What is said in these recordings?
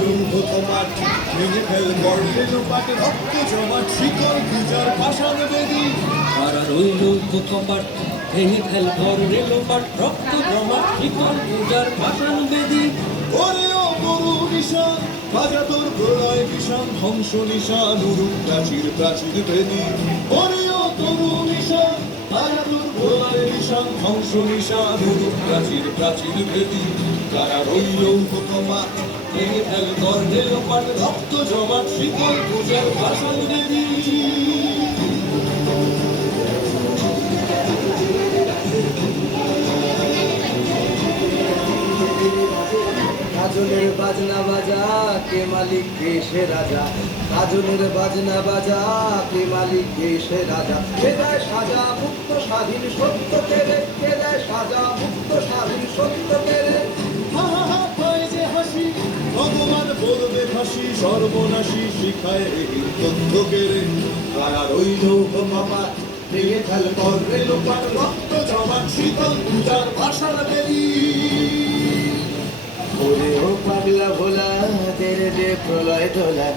লৌহ তোমার ভেঙে ফেল গর্বে লোপাট রক্ত জমাট শিকল পূজার পাষাণ বেদী তারা রইল কপাট ভেঙে ফেল গর্বে লোপাট রক্ত জমাট শিকল পূজার পাষাণ বেদী ওরে ও গরু নিশান বাজা তোর প্রলয় বিষান ধ্বংস নিশান উরু প্রাচীর প্রাচীর বেদী ওরে ও গরু নিশান বাজা তোর প্রলয় বিষান ধ্বংস নিশান উরু প্রাচীর প্রাচীর বেদী তারা রইল তোমার ভেঙে ফেল গর্বে লোপাট রক্ত জমাট শিকল পূজার পাষাণ বেদী কাজলের বাজনা বাজা কে মালিক কে সে রাজা কাজলের বাজনা বাজা কে মালিক কে সে রাজা কে দেয় সাজা মুক্ত স্বাধীন সত্য কেড়ে কে দেয় সাজা মুক্ত স্বাধীন সত্য কেড়ে হা হা হা পায় যে হাসি ভগবান বলবে ফাঁসি সর্বনাশী শিখায় এই তথ্য কেড়ে তারা রইল বাবা ভেঙে ফেল করবে লোপার রক্ত জমাট শীতল পূজার পাষাণ বেদী ওরে ও পাগলা ভোলা তেরে দে প্রলয় দোলা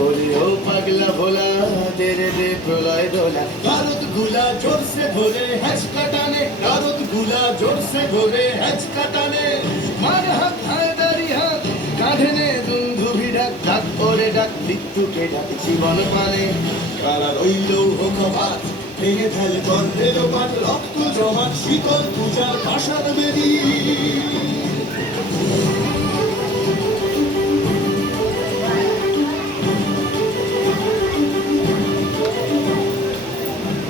ওরে ও পাগলা ভোলা তেরে দে প্রলয় দোলা ভারত গুলা জোর সে ধরে হ্যাচ কাটানে ভারত গুলা জোর সে ধরে হ্যাচ কাটানে মার হাত হায়দারি হাত কাঁধে নে দুন্ধুভি ডাক ডাক ওরে ডাক মৃত্যুকে ডাক জীবন পানে তারা রইল ভাত ভেঙে ফেল করবে লোপার রক্ত জমাট শীতল পূজার পাষাণ বেদী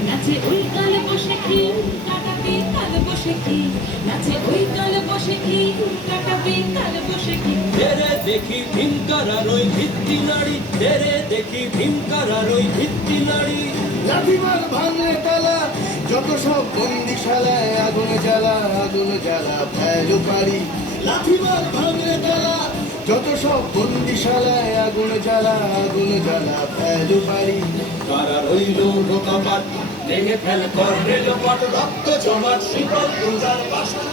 নাচে ওই কাল বসে কি কাটাবে কাল বসে কি নাচে ওই কাল বসে কি কাটাবে কাল বসে কি তেরে দেখি ভীমকারার ওই ভিত্তি নারী তেরে দেখি ভীমকারার ওই ভিত্তি নারী লাঠিমার ভাঙলে তালা যত সব বন্দিশালায় আগুন জ্বালা ফেলু পারি লাঠিমার ভাঙলে তালা যত সব বন্দিশালায় আগুন জ্বালা ফেলু পারি তারা রইল ঢোকাপাট ভেঙে ফেল করবে লোপাট রক্ত জমাট শীতল পূজার পাষাণ